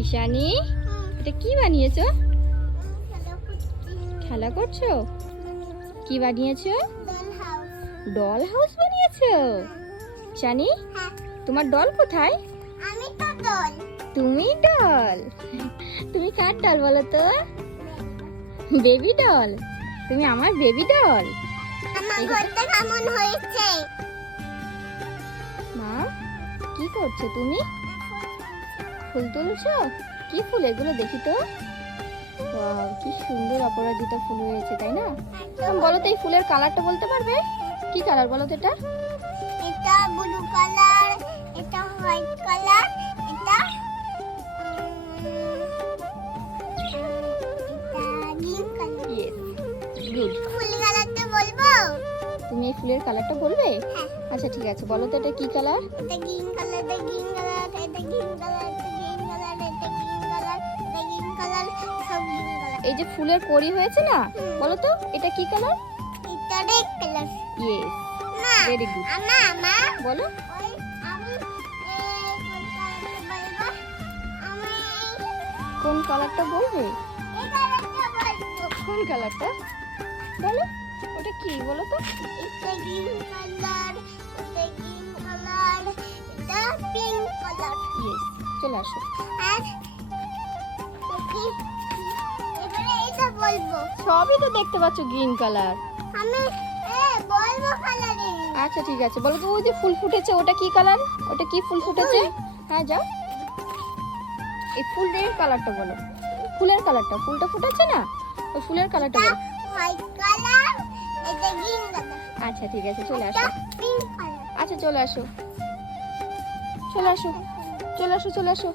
ঈশানি এটা কি বানিয়েছো? খেলা করছ? কি বানিয়েছো? ডল হাউস বানিয়েছো? ঈশানি তোমার ডল কোথায়? আমি তো দল তুমি ডল তুমি কার ডল বলো তো? বেবি ডল তুমি আমার বেবি ডল আমার ঘরটা কেমন হয়েছে? মা কি করছ তুমি? ফুল তুলছো? কি ফুল? এগুলো দেখি তো। কি সুন্দর অপরাজিতা ফুল হয়েছে তাই না? বলো তো এই ফুলের কালারটা বলতে পারবে? কি কালার বলো তো এটা? এটা ব্লু কালার এটা হোয়াইট কালার এটা তুমি এই ফুলের কালারটা বলবে? হ্যাঁ। আচ্ছা ঠিক আছে। বলো তো এটা কি কালার? এটা গ্রিন কালার এটা গ্রিন কালার এটা গ্রিন কালার এই যে ফুলের কড়ি হয়েছে না বলো তো এটা কি কালার এটা রেড কালার ইয়েস মা ভেরি গুড আমা আমা। বলো। কোন কালারটা বলব? কোন কালারটা বলো ওটা কি বলো তো। এটা গ্রিন কালার এটা গ্রিন কালার এটা পিঙ্ক কালার ইয়েস চলে আসো। আর বলব? সবই তো দেখতে পাচ্ছ গ্রিন কালার আমি বলব কালারিং আচ্ছা ঠিক আছে। বলো তো ওই যে ফুল ফুটেছে ওটা কি কালার ওটা কি ফুল ফুটেছে? হ্যাঁ যাও। এই ফুলের কালারটা বলো। ফুলের কালারটা ফুলটা ফুটেছে না? ওই ফুলের কালারটা বলো। হোয়াইট কালার এটা গ্রিন কালার আচ্ছা ঠিক আছে চলে আসো। আচ্ছা চলে আসো। চলে আসো চলে আসো চলে আসো।